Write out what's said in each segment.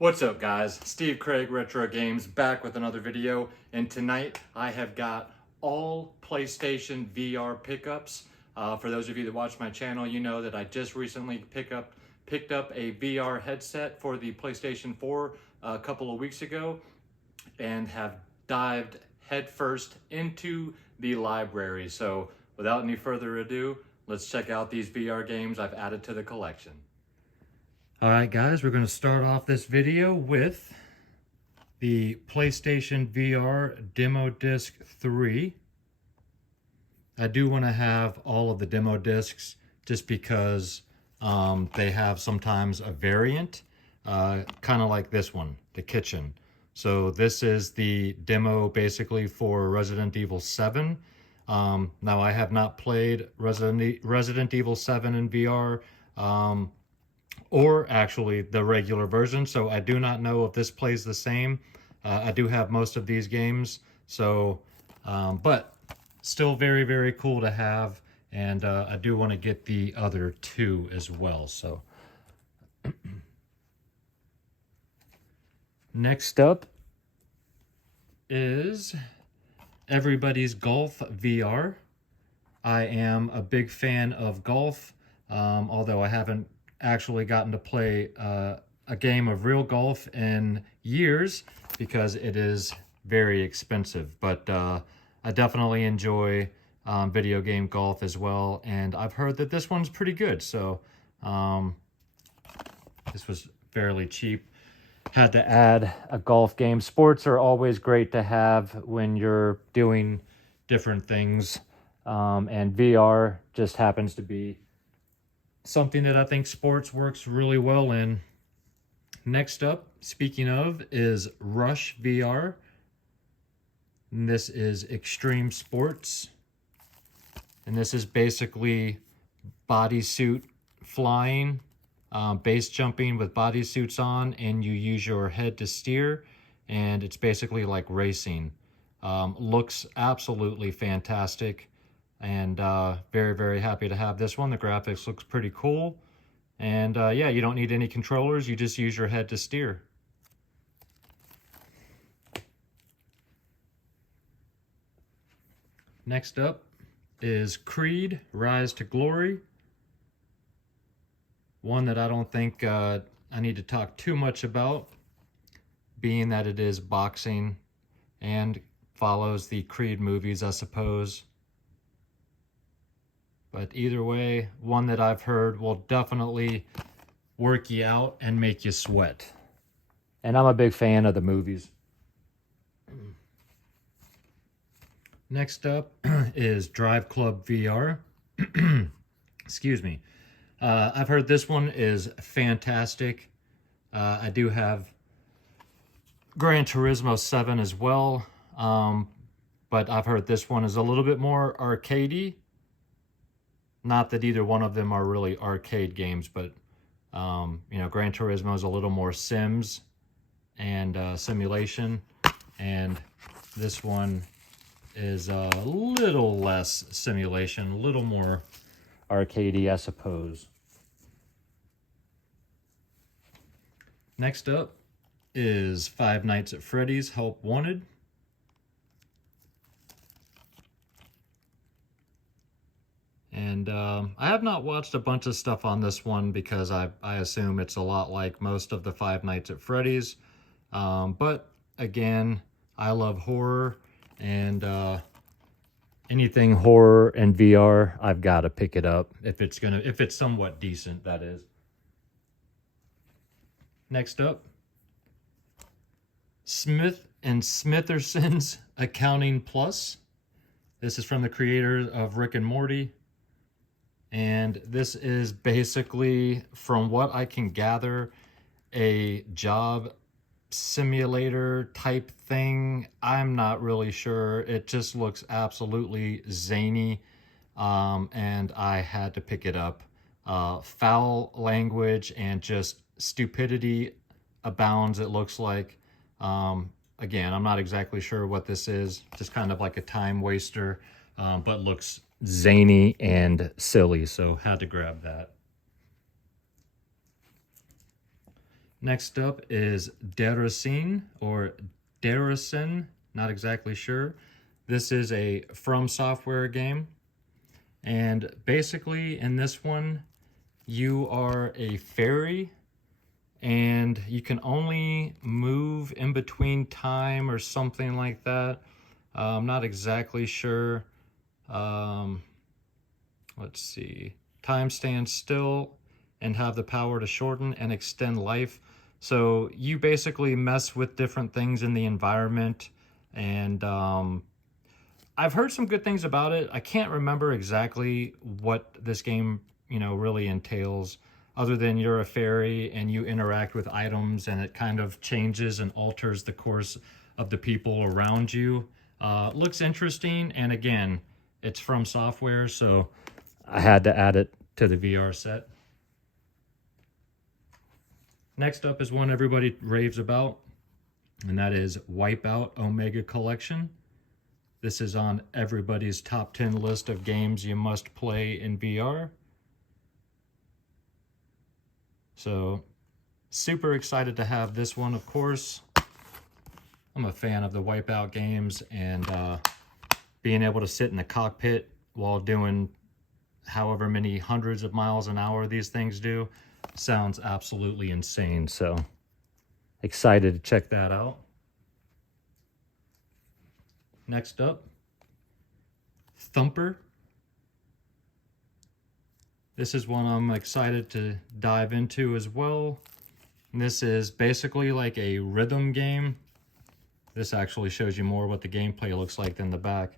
What's up guys, Steve Craig Retro Games back with another video, and tonight I have got all PlayStation VR pickups. For those of you that watch my channel, you know that I just recently picked up a VR headset for the PlayStation 4 a couple of weeks ago and have dived headfirst into the library. So without any further ado, let's check out these VR games I've added to the collection. Alright guys, we're going to start off this video with the PlayStation VR Demo Disc 3. I do want to have all of the demo discs just because they have sometimes a variant, kind of like this one, the kitchen. So this is the demo basically for Resident Evil 7. Now I have not played Resident Evil 7 in VR. Or actually the regular version, so I do not know if this plays the same. I do have most of these games, so but still very, very cool to have, and I do want to get the other two as well. So next up is Everybody's Golf VR. I am a big fan of golf, although I haven't actually gotten to play a game of real golf in years because it is very expensive. But I definitely enjoy video game golf as well, and I've heard that this one's pretty good. So this was fairly cheap. Had to add a golf game. Sports are always great to have when you're doing different things, and VR just happens to be something that I think sports works really well in. Next up, speaking of, is Rush VR. And this is extreme sports. And this is basically bodysuit flying, base jumping with bodysuits on, and you use your head to steer. And it's basically like racing. Looks absolutely fantastic. And very, very happy to have this one. The graphics looks pretty cool. And yeah, you don't need any controllers. You just use your head to steer. Next up is Creed Rise to Glory. One that I don't think I need to talk too much about, being that it is boxing and follows the Creed movies, I suppose. But either way, one that I've heard will definitely work you out and make you sweat. And I'm a big fan of the movies. Next up is Drive Club VR. Excuse me. I've heard this one is fantastic. I do have Gran Turismo 7 as well. But I've heard this one is a little bit more arcadey. Not that either one of them are really arcade games, but you know, Gran Turismo is a little more Sims and simulation, and this one is a little less simulation, a little more arcadey, I suppose. Next up is Five Nights at Freddy's Help Wanted. And I have not watched a bunch of stuff on this one because I assume it's a lot like most of the Five Nights at Freddy's. But again, I love horror, and anything horror and VR, I've got to pick it up if it's somewhat decent, that is. Next up, Smith and Smitherson's Accounting Plus. This is from the creators of Rick and Morty. And this is basically, from what I can gather, a job simulator type thing. I'm not really sure. It just looks absolutely zany, and I had to pick it up. Foul language and just stupidity abounds, it looks like. Again, I'm not exactly sure what this is. Just kind of like a time waster, but looks zany and silly, so had to grab that. Next up is Deracine or Deracin, not exactly sure. This is a From Software game. And basically in this one, you are a fairy and you can only move in between time or something like that. I'm not exactly sure. Let's see. Time stands still and have the power to shorten and extend life. So you basically mess with different things in the environment, and I've heard some good things about it. I can't remember exactly what this game, really entails, other than you're a fairy and you interact with items and it kind of changes and alters the course of the people around you. Looks interesting, and again, it's From Software, so I had to add it to the VR set. Next up is one everybody raves about, and that is Wipeout Omega Collection. This is on everybody's top 10 list of games you must play in VR. So, super excited to have this one, of course. I'm a fan of the Wipeout games, and being able to sit in the cockpit while doing however many hundreds of miles an hour these things do sounds absolutely insane. So excited to check that out. Next up, Thumper. This is one I'm excited to dive into as well. And this is basically like a rhythm game. This actually shows you more what the gameplay looks like than the back.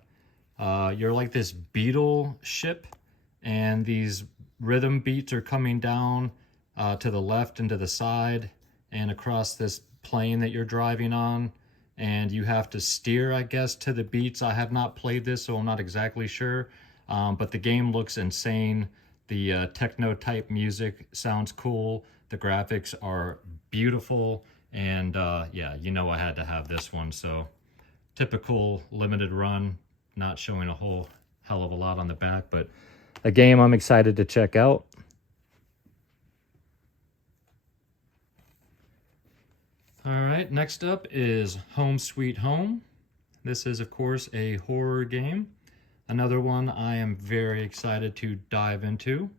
You're like this beetle ship, and these rhythm beats are coming down to the left and to the side and across this plane that you're driving on, and you have to steer, I guess, to the beats. I have not played this, so I'm not exactly sure, but the game looks insane. The techno type music sounds cool. The graphics are beautiful, and yeah, I had to have this one. So typical limited run, not showing a whole hell of a lot on the back, but a game I'm excited to check out. All right, next up is Home Sweet Home. This is, of course, a horror game. Another one I am very excited to dive into.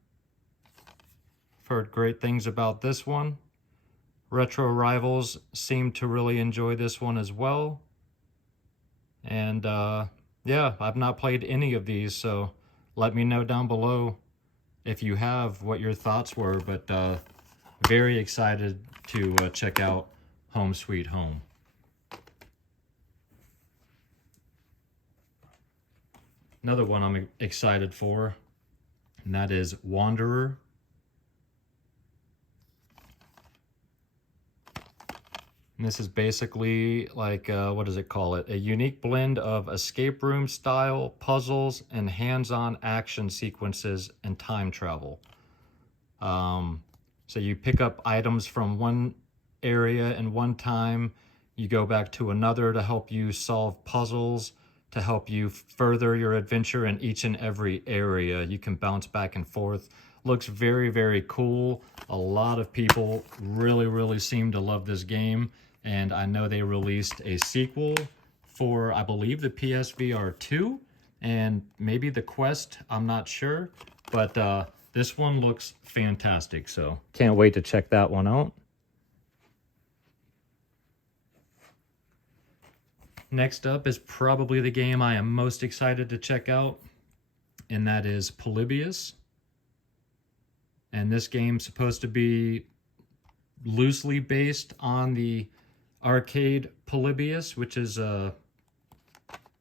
I've heard great things about this one. Retro rivals seem to really enjoy this one as well. And yeah, I've not played any of these, so let me know down below if you have what your thoughts were, but very excited to check out Home Sweet Home. Another one I'm excited for, and that is Wanderer. And this is basically like, what does it call it? A unique blend of escape room style puzzles and hands-on action sequences and time travel. So you pick up items from one area in one time, you go back to another to help you solve puzzles, to help you further your adventure in each and every area. You can bounce back and forth. Looks very, very cool. A lot of people really seem to love this game, and I know they released a sequel for, I believe, the PSVR 2 and maybe the Quest, I'm not sure, but this one looks fantastic, so can't wait to check that one out. Next up is probably the game I am most excited to check out, and that is Polybius. And this game's supposed to be loosely based on the arcade Polybius, which is a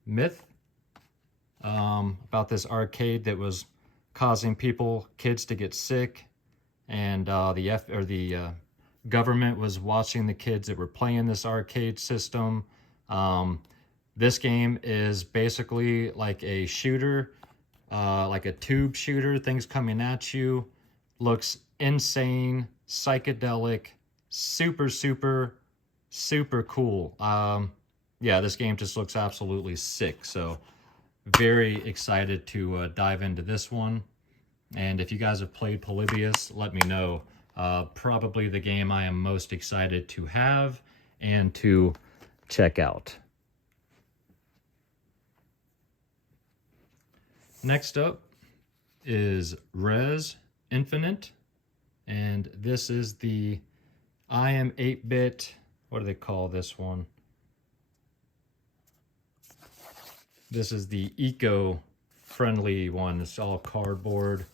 myth about this arcade that was causing kids to get sick, and the government was watching the kids that were playing this arcade system. This game is basically like a shooter, like a tube shooter, things coming at you. Looks insane, psychedelic, super cool. Yeah, this game just looks absolutely sick. So very excited to dive into this one. And if you guys have played Polybius, let me know. Probably the game I am most excited to have and to check out. Next up is Res Infinite, and this is the I am 8-bit, what do they call this one? This is the eco-friendly one. It's all cardboard.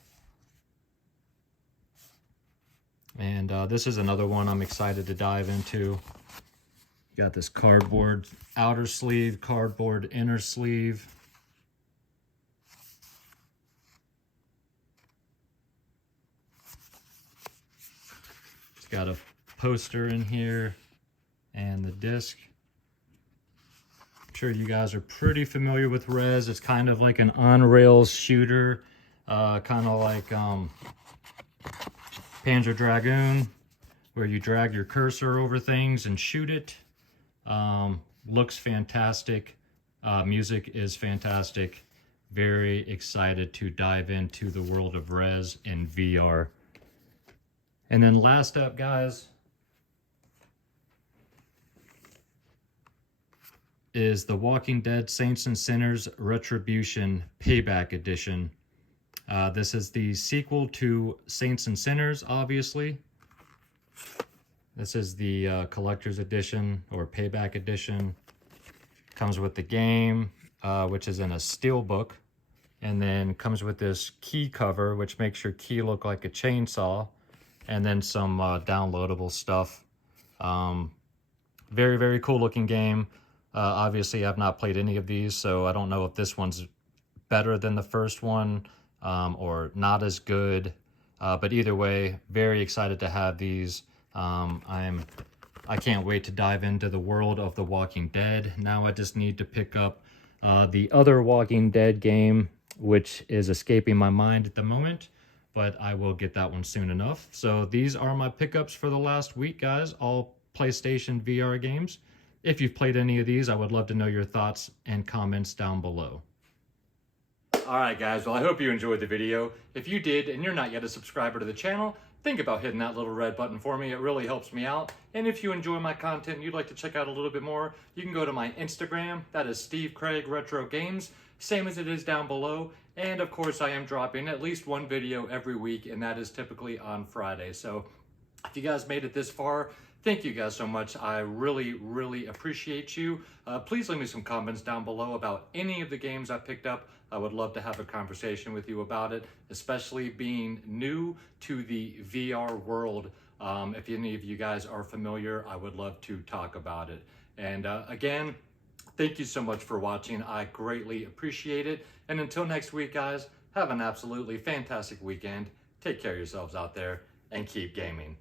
And this is another one I'm excited to dive into. You got this cardboard outer sleeve, cardboard inner sleeve. It's got a poster in here and the disc. I'm sure you guys are pretty familiar with Res. It's kind of like an on-rails shooter, kind of like Panzer Dragoon, where you drag your cursor over things and shoot it. Looks fantastic. Music is fantastic. Very excited to dive into the world of Res in VR. And then last up, guys, is The Walking Dead Saints and Sinners Retribution Payback Edition. This is the sequel to Saints and Sinners, obviously. This is the collector's edition or payback edition. Comes with the game, which is in a steel book, and then comes with this key cover, which makes your key look like a chainsaw, and then some downloadable stuff. Very, very cool looking game. Obviously, I've not played any of these, so I don't know if this one's better than the first one or not as good. But either way, very excited to have these. I can't wait to dive into the world of The Walking Dead. Now I just need to pick up the other Walking Dead game, which is escaping my mind at the moment, but I will get that one soon enough. So these are my pickups for the last week, guys, all PlayStation VR games. If you've played any of these, I would love to know your thoughts and comments down below. Alright guys, well I hope you enjoyed the video. If you did and you're not yet a subscriber to the channel, think about hitting that little red button for me. It really helps me out. And if you enjoy my content and you'd like to check out a little bit more, you can go to my Instagram. That is Steve Craig Retro Games, same as it is down below. And of course I am dropping at least one video every week, and that is typically on Friday. So if you guys made it this far, thank you guys so much. I really, really appreciate you. Please leave me some comments down below about any of the games I picked up. I would love to have a conversation with you about it, especially being new to the VR world. If any of you guys are familiar, I would love to talk about it. And again, thank you so much for watching. I greatly appreciate it. And until next week, guys, have an absolutely fantastic weekend. Take care of yourselves out there and keep gaming.